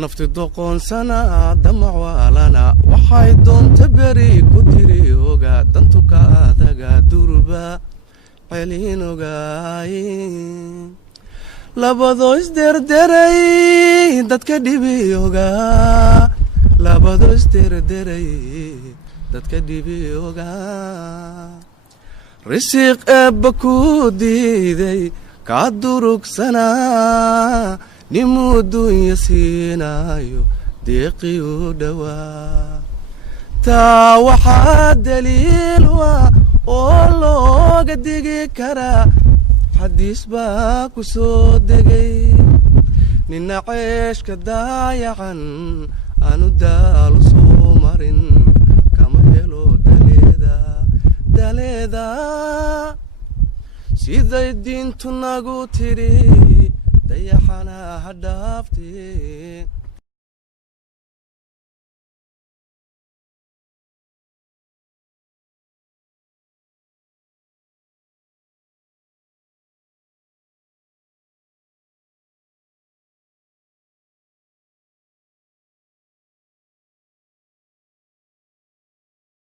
nafti doqon sana damacwalana waxay doonta beri ku tiri oga dantu ka adaga durba celin ogaay labado isderderay dadka dhibi oga labado isderderay dadka dhibi oga risiq eebku diiday ka durugsana nimudunya siinayo deeqiyo dhawaa taa waxaa daliil waa oo looga digi karaa xadiis baa ku soo degay nina ceeshka daayacan aanu daalo soo marin kama helo daleeda siday diintu nagu tiri dayaxana ha dhaaftee